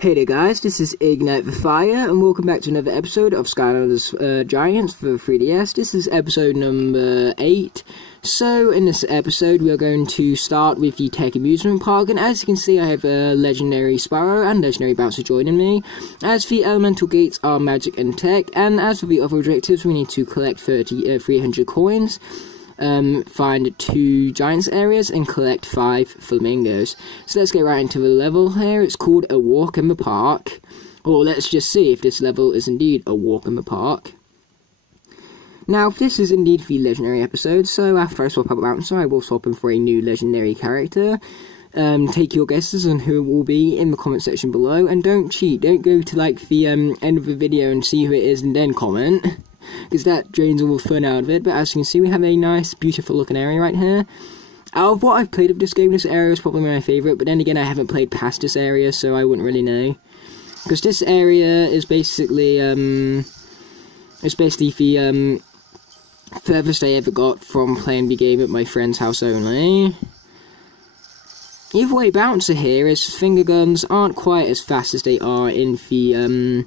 Hey there guys, this is Ignite the Fire, and welcome back to another episode of Skylanders Giants for 3DS. This is episode number 8. So, in this episode, we are going to start with the Tech Amusement Park, and as you can see, I have a Legendary Sparrow and Legendary Bouncer joining me. As the Elemental Gates are Magic and Tech, and as for the other objectives, we need to collect 300 coins. Find 2 Giants areas and collect 5 flamingos. So let's get right into the level here. It's called A Walk in the Park. Or let's just see if this level is indeed a walk in the park. Now, this is indeed the legendary episode, so after I swap out the bouncer, I will swap him for a new legendary character. Take your guesses on who it will be in the comment section below, and don't cheat. Don't go to like the end of the video and see who it is and then comment, because that drains all the fun out of it. But as you can see, we have a nice, beautiful looking area right here. Out of what I've played of this game, this area is probably my favourite, but then again, I haven't played past this area, so I wouldn't really know. Because this area is basically, the furthest I ever got from playing the game at my friend's house only. Either way, Bouncer here is finger guns aren't quite as fast as they are in the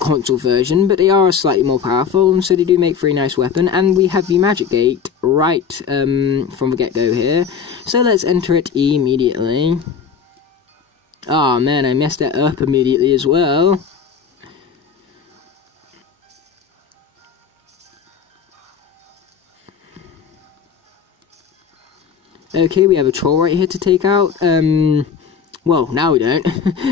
console version, but they are slightly more powerful, and so they do make for a nice weapon. And we have the magic gate right from the get-go here, so let's enter it immediately. Ah, man, I messed that up immediately as well. Okay, we have a troll right here to take out. Well, now we don't.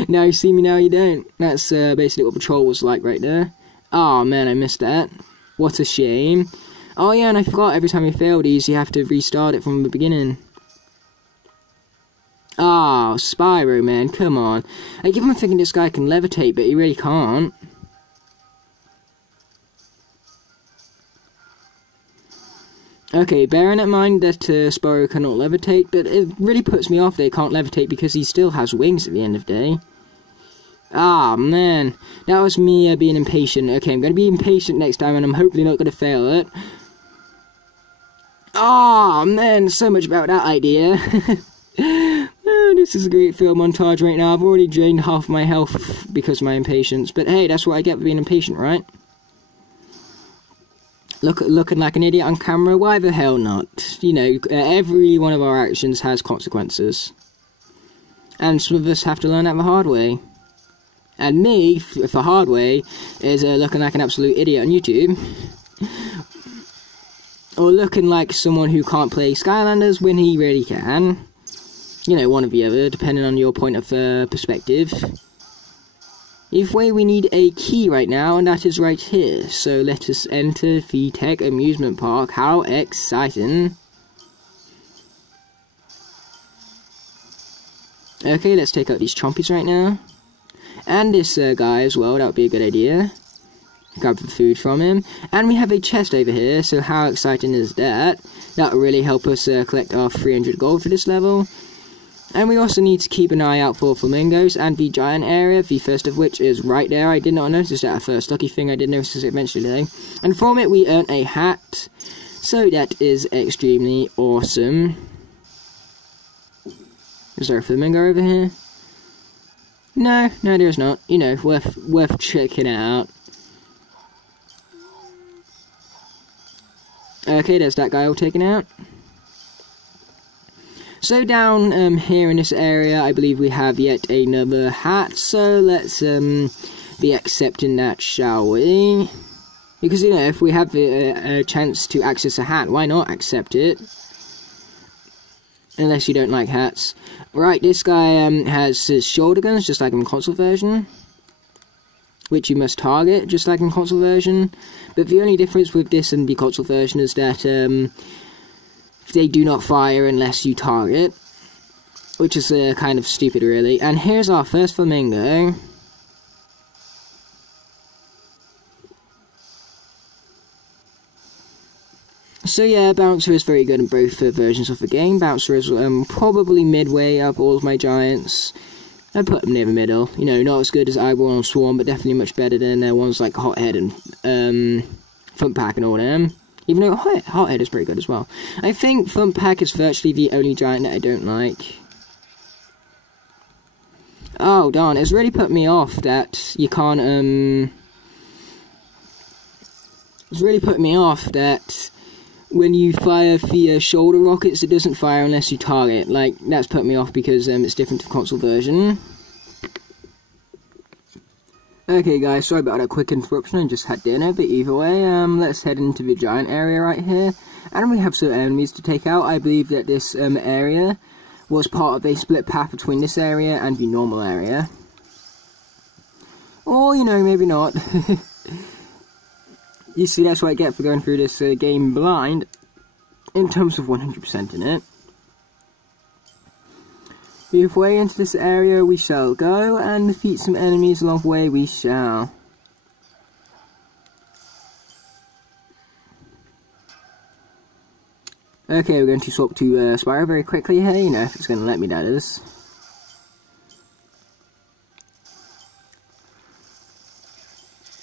Now you see me, now you don't. That's basically what the troll was like right there. Oh man, I missed that. What a shame. Oh yeah, and I forgot, every time you fail these, you have to restart it from the beginning. Ah, Spyro, man, come on. I keep on thinking this guy can levitate, but he really can't. Okay, bearing in mind that Spyro cannot levitate, but it really puts me off that he can't levitate because he still has wings at the end of the day. Ah, man. That was me being impatient. Okay, I'm going to be impatient next time, and I'm hopefully not going to fail it. Ah, man, so much about that idea. Oh, this is a great film montage right now. I've already drained half my health because of my impatience, but hey, that's what I get for being impatient, right? Looking like an idiot on camera? Why the hell not? You know, every one of our actions has consequences. And some of us have to learn that the hard way. And me, the hard way, is looking like an absolute idiot on YouTube. Or looking like someone who can't play Skylanders when he really can. You know, one or the other, depending on your point of perspective. Either way, we need a key right now, and that is right here. So let us enter the Tech Amusement Park. How exciting. Okay, let's take out these chompies right now. And this guy as well, that would be a good idea. Grab the food from him. And we have a chest over here, so how exciting is that? That will really help us collect our 300 gold for this level. And we also need to keep an eye out for flamingos and the giant area, the first of which is right there. I did not notice that at first. Lucky thing I did notice it eventually. And from it we earn a hat. So that is extremely awesome. Is there a flamingo over here? No, there is not. You know, worth checking out. Okay, there's that guy all taken out. So down here in this area, I believe we have yet another hat, so let's be accepting that, shall we? Because, you know, if we have a chance to access a hat, why not accept it? Unless you don't like hats. Right, this guy has his shoulder guns, just like in the console version. Which you must target, just like in console version. But the only difference with this and the console version is that they do not fire unless you target, which is kind of stupid really. And here's our first flamingo. So yeah, Bouncer is very good in both versions of the game. Bouncer is probably midway of all of my giants. I'd put him near the middle. You know, not as good as Eyeball and Swarm, but definitely much better than ones like Hothead and Thumpback and all them. Even though Hothead is pretty good as well. I think Thumpback is virtually the only giant that I don't like. Oh, darn, it's really put me off that you can't, It's really put me off that when you fire the shoulder rockets, it doesn't fire unless you target. Like, that's put me off because it's different to the console version. Okay guys, sorry about that quick interruption, I just had dinner, but either way, let's head into the giant area right here. And we have some enemies to take out. I believe that this area was part of a split path between this area and the normal area. Or, you know, maybe not. You see, that's what I get for going through this game blind, in terms of 100% in it. Move way into this area we shall go, and defeat some enemies along the way we shall. Okay, we're going to swap to Spyro very quickly here, you know, if it's going to let me, that is.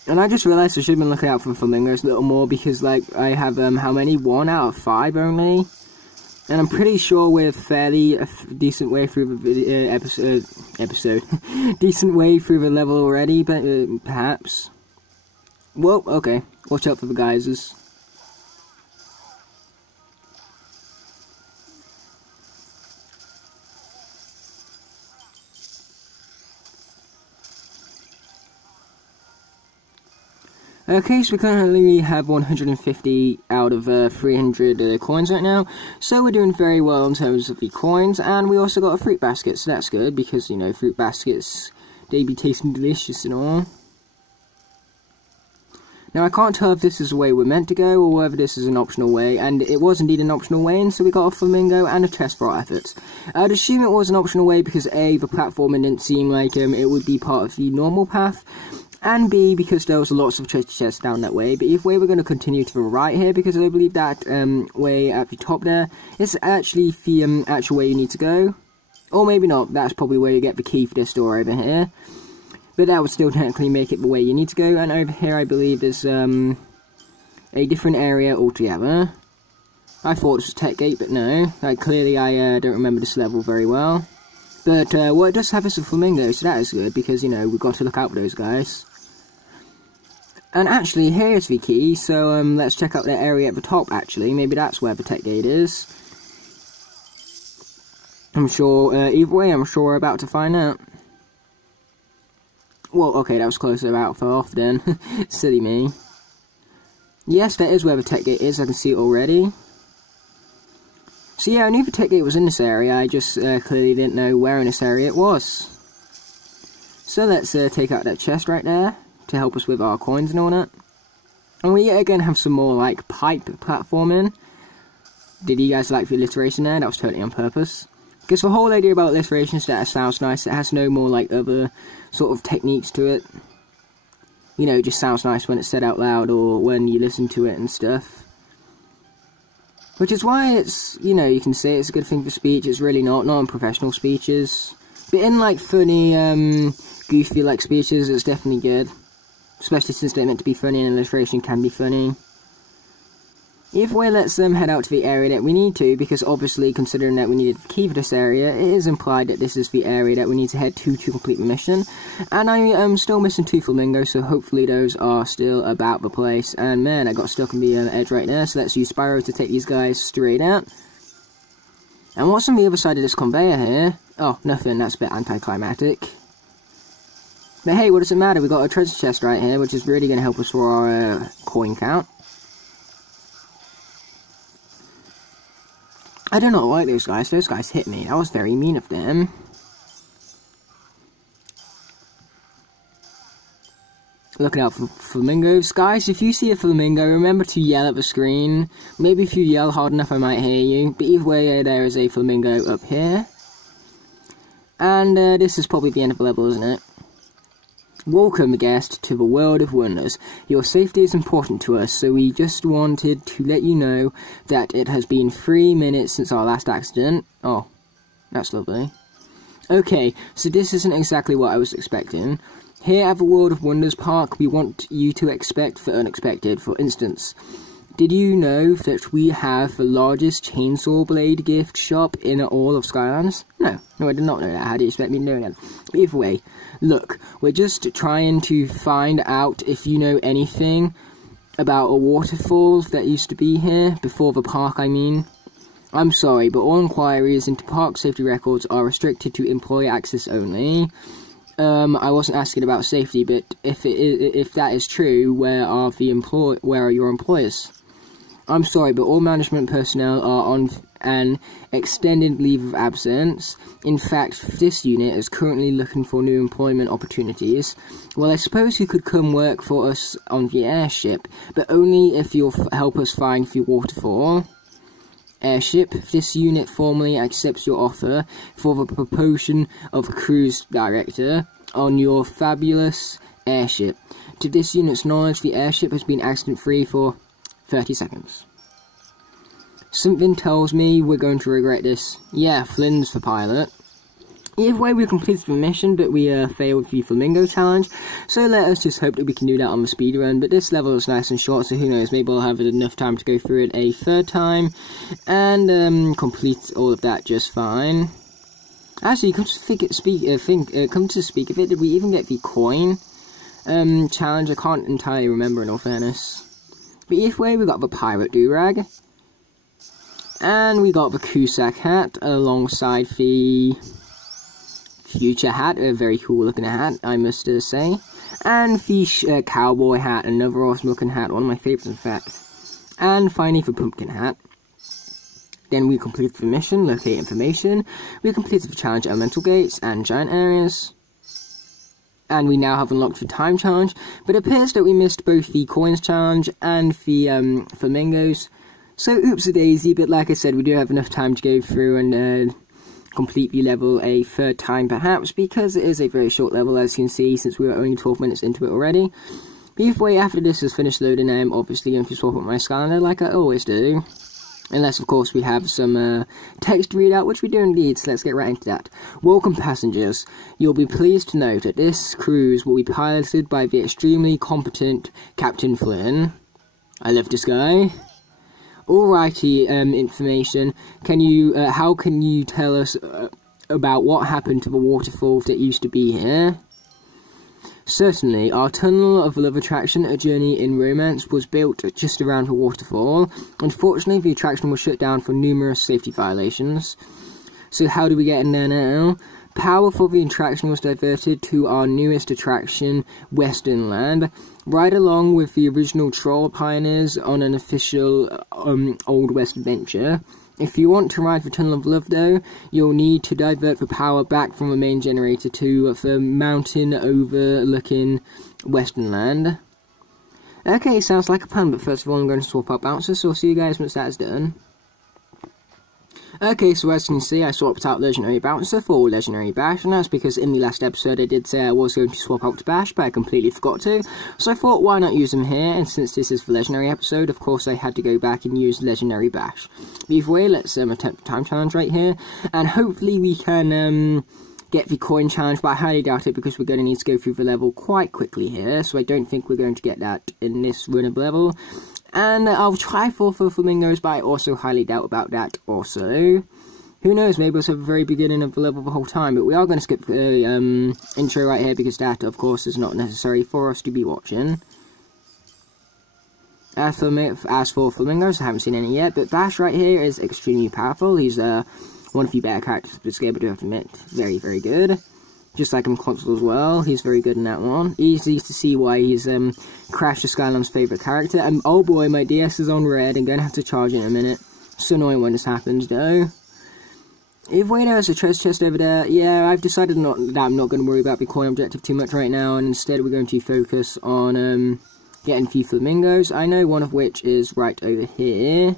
And I just realised I should have been looking out for flamingos a little more, because, like, I have, how many? 1 out of 5 only? And I'm pretty sure we're fairly a decent way through the episode. Decent way through the level already, but perhaps. Whoa, okay. Watch out for the geysers. Okay, so we currently have 150 out of 300 coins right now, so we're doing very well in terms of the coins, and we also got a fruit basket, so that's good, because, you know, fruit baskets, they be tasting delicious and all. Now, I can't tell if this is the way we're meant to go, or whether this is an optional way, and it was indeed an optional way, and so we got a flamingo and a chest for our efforts. I'd assume it was an optional way because A, the platforming didn't seem like it would be part of the normal path, and B, because there was lots of treasure chests down that way. But either way, we're going to continue to the right here, because I believe that way at the top there is actually the actual way you need to go. Or maybe not, that's probably where you get the key for this door over here. But that would still technically make it the way you need to go. And over here, I believe there's a different area altogether. I thought it was a tech gate, but no. Like, clearly I don't remember this level very well. But what it does have is a flamingo, so that is good, because, you know, we've got to look out for those guys. And actually, here's the key, so let's check out that area at the top, actually. Maybe that's where the tech gate is. I'm sure, either way, I'm sure we're about to find out. Well, okay, that was close, about fell off then. Silly me. Yes, that is where the tech gate is, I can see it already. So yeah, I knew the tech gate was in this area, I just clearly didn't know where in this area it was. So let's take out that chest right there, to help us with our coins and all that. And we yet again have some more, like, pipe platforming. Did you guys like the alliteration there? That was totally on purpose. Because the whole idea about alliteration is that it sounds nice, it has no more, like, other sort of techniques to it. You know, it just sounds nice when it's said out loud, or when you listen to it and stuff. Which is why it's, you know, you can say it's a good thing for speech, it's really not in professional speeches. But in, like, funny, goofy, like, speeches, it's definitely good. Especially since they're meant to be funny and illustration can be funny. Either way, let's head out to the area that we need to, because obviously, considering that we needed the key for this area, it is implied that this is the area that we need to head to complete the mission. And I am still missing 2 flamingos, so hopefully those are still about the place. And man, I got stuck on the edge right there, so let's use Spyro to take these guys straight out. And what's on the other side of this conveyor here? Oh, nothing, that's a bit anticlimactic. But hey, what does it matter? We got a treasure chest right here, which is really going to help us for our coin count. I do not like those guys. Those guys hit me. That was very mean of them. Looking out for flamingos. Guys, if you see a flamingo, remember to yell at the screen. Maybe if you yell hard enough, I might hear you. But either way, there is a flamingo up here. And this is probably the end of the level, isn't it? Welcome, guest, to the world of wonders. Your safety is important to us, so we just wanted to let you know that it has been 3 minutes since our last accident. Oh, that's lovely. Okay, so this isn't exactly what I was expecting. Here at the World of Wonders Park, we want you to expect the unexpected. For instance, Did you know that we have the largest chainsaw blade gift shop in all of Skylanders? No, I did not know that. How do you expect me to know that? But either way, look, we're just trying to find out if you know anything about a waterfall that used to be here, before the park, I mean. I'm sorry, but all inquiries into park safety records are restricted to employee access only. I wasn't asking about safety, but if that is true, where are your employers? I'm sorry, but all management personnel are on an extended leave of absence. In fact, this unit is currently looking for new employment opportunities. Well, I suppose you could come work for us on the airship, but only if you'll help us find the waterfall. Airship, this unit formally accepts your offer for the promotion of cruise director on your fabulous airship. To this unit's knowledge, the airship has been accident-free for 30 seconds. Something tells me we're going to regret this. Yeah, Flynn's the pilot. Either way, we completed the mission, but we failed the Flamingo challenge, so let us just hope that we can do that on the speedrun. But this level is nice and short, so who knows, maybe I'll have enough time to go through it a third time, and complete all of that just fine. Actually, come to speak of it, did we even get the coin challenge? I can't entirely remember, in all fairness. But either way, we got the pirate do-rag, and we got the Cusack hat alongside the future hat, a very cool looking hat, I must say, and the cowboy hat, another awesome looking hat, one of my favourites in fact, and finally the pumpkin hat. Then we completed the mission, locate information, we completed the challenge elemental gates and giant areas, and we now have unlocked the time challenge, but it appears that we missed both the coins challenge and the flamingos, so oops-a-daisy, but like I said, we do have enough time to go through and complete the level a third time perhaps, because it is a very short level, as you can see, since we were only 12 minutes into it already. But either way, after this is finished loading, I'm obviously going to swap up my Skylander like I always do. Unless, of course, we have some text to read out, which we do indeed, so let's get right into that. Welcome, passengers. You'll be pleased to note that this cruise will be piloted by the extremely competent Captain Flynn. I love this guy. Alrighty, information. How can you tell us about what happened to the waterfall that used to be here? Certainly, our Tunnel of Love attraction, A Journey in Romance, was built just around the waterfall. Unfortunately, the attraction was shut down for numerous safety violations. So how do we get in there now? Power for the attraction was diverted to our newest attraction, Western Land, right along with the original Troll Pioneers on an official Old West adventure. If you want to ride the Tunnel of Love though, you'll need to divert the power back from the main generator to the mountain overlooking Western Land. Okay, sounds like a plan, but first of all I'm going to swap out bouncers, so I'll see you guys once that is done. Okay, so as you can see, I swapped out Legendary Bouncer for Legendary Bash, and that's because in the last episode I did say I was going to swap out to Bash, but I completely forgot to, so I thought why not use them here, and since this is the Legendary episode, of course I had to go back and use Legendary Bash. Either way, let's attempt the time challenge right here, and hopefully we can get the coin challenge, but I highly doubt it because we're going to need to go through the level quite quickly here, so I don't think we're going to get that in this run of level. And I'll try for flamingos, but I also highly doubt about that also. Who knows, maybe we'll have a very beginning of the level the whole time, but we are going to skip the intro right here because that, of course, is not necessary for us to be watching. As for flamingos, I haven't seen any yet, but Bash right here is extremely powerful. He's one of the better characters of this game, I do have to admit. Very, very good. Just like in console as well, he's very good in that one. Easy to see why he's Crash the Skylanders' favourite character. And oh boy, my DS is on red, I'm going to have to charge in a minute. So annoying when this happens though. Either way, there's a treasure chest over there. Yeah, I've decided that I'm not going to worry about the coin objective too much right now, and instead we're going to focus on getting a few flamingos. I know one of which is right over here.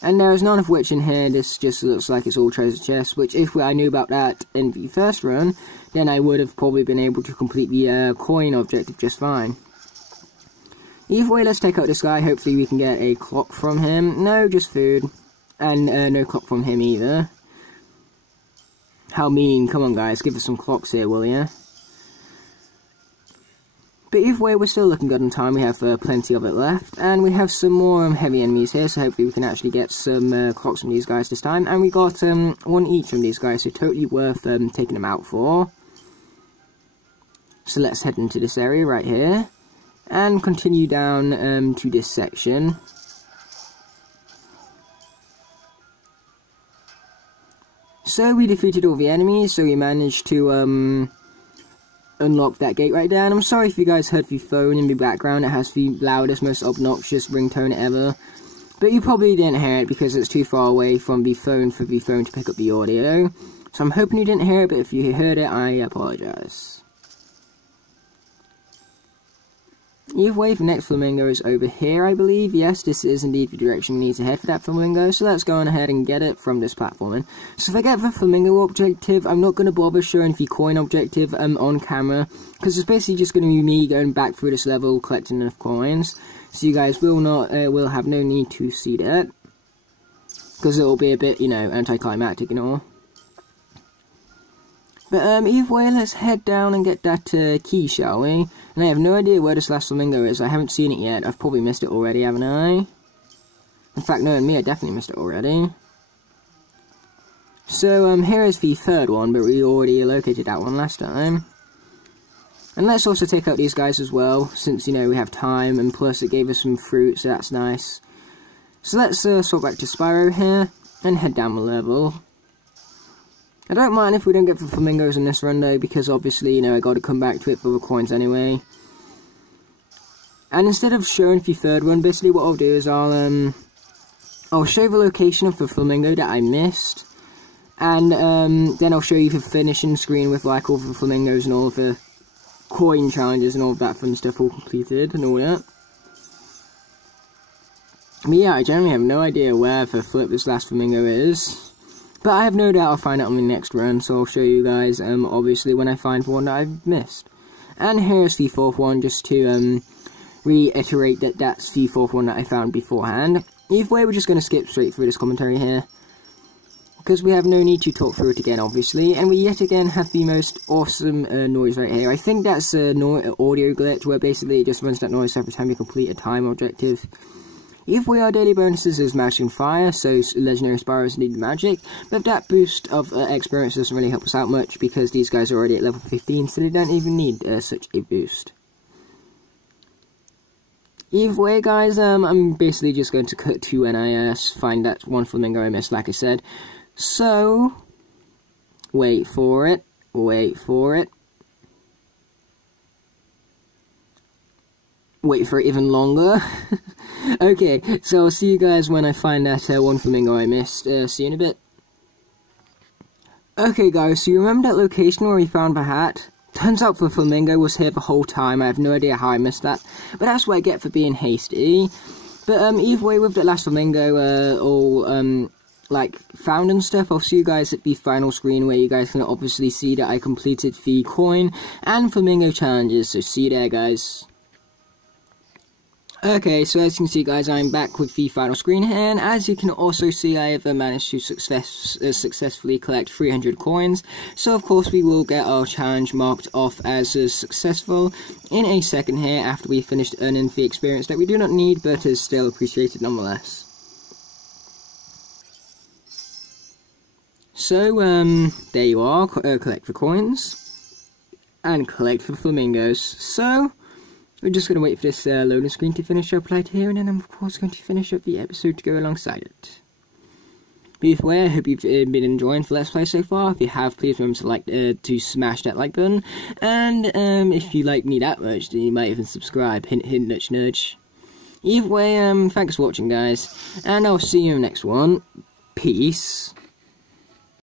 And there is none of which in here. This just looks like it's all treasure chests, which if I knew about that in the first run, then I would have probably been able to complete the coin objective just fine. Either way, let's take out this guy. Hopefully we can get a clock from him. No, just food. And no clock from him either. How mean. Come on guys, give us some clocks here, will ya? But either way, we're still looking good on time. We have plenty of it left, and we have some more heavy enemies here, so hopefully we can actually get some clocks from these guys this time. And we got one each from these guys, so totally worth taking them out for. So let's head into this area right here, and continue down to this section. So we defeated all the enemies, so we managed to unlock that gate right there. And I'm sorry if you guys heard the phone in the background. It has the loudest, most obnoxious ringtone ever. But you probably didn't hear it because it's too far away from the phone for the phone to pick up the audio. So I'm hoping you didn't hear it, but if you heard it, I apologize. Either way, the next flamingo is over here, I believe. Yes, this is indeed the direction we need to head for that flamingo, so let's go on ahead and get it from this platform. So if I get the flamingo objective, I'm not going to bother showing the coin objective on camera, because it's basically just going to be me going back through this level, collecting enough coins, so you guys will have no need to see that, because it'll be a bit, you know, anticlimactic and all. But either way, let's head down and get that key, shall we? And I have no idea where this last flamingo is. I haven't seen it yet. I've probably missed it already, haven't I? In fact, knowing me, I definitely missed it already. So here is the third one, but we already located that one last time. And let's also take out these guys as well, since, you know, we have time, and plus it gave us some fruit, so that's nice. So let's swap back to Spyro here, and head down the level. I don't mind if we don't get the flamingos in this run though, because obviously, you know, I gotta come back to it for the coins anyway. And instead of showing the third one, basically what I'll do is I'll show the location of the flamingo that I missed, and then I'll show you the finishing screen with like all the flamingos and all the coin challenges and all of that fun stuff all completed and all that. But yeah, I generally have no idea where the flip this last flamingo is. But I have no doubt I'll find it on the next run, so I'll show you guys, obviously, when I find one that I've missed. And here's the fourth one, just to, reiterate that that's the fourth one that I found beforehand. Either way, we're just going to skip straight through this commentary here, because we have no need to talk through it again, obviously. And we yet again have the most awesome noise right here. I think that's an audio glitch, where basically it just runs that noise every time you complete a time objective. Either way, our daily bonuses is magic and fire, so legendary Spyros need magic, but that boost of experience doesn't really help us out much, because these guys are already at level 15, so they don't even need such a boost. Either way, guys, I'm basically just going to cut to when I find that one flamingo I missed, like I said. So, wait for it, wait for it. Wait for it even longer. Okay, so I'll see you guys when I find that one flamingo I missed. See you in a bit. Okay guys, so you remember that location where we found the hat? Turns out the flamingo was here the whole time. I have no idea how I missed that, but that's what I get for being hasty. But either way, with that last flamingo all like found and stuff, I'll see you guys at the final screen, where you guys can obviously see that I completed the coin and flamingo challenges, so see you there guys. Okay, so as you can see guys, I'm back with the final screen here, and as you can also see, I have managed to successfully collect 300 coins, so of course we will get our challenge marked off as successful in a second here, after we finished earning the experience that we do not need, but is still appreciated nonetheless. So, there you are, collect the coins, and collect the flamingos. So, we're just going to wait for this loading screen to finish up right here, and then I'm of course going to finish up the episode to go alongside it. But either way, I hope you've been enjoying the Let's Play so far. If you have, please remember to smash that like button, and if you like me that much, then you might even subscribe, hint hint nudge nudge. Either way, thanks for watching guys, and I'll see you in the next one. Peace.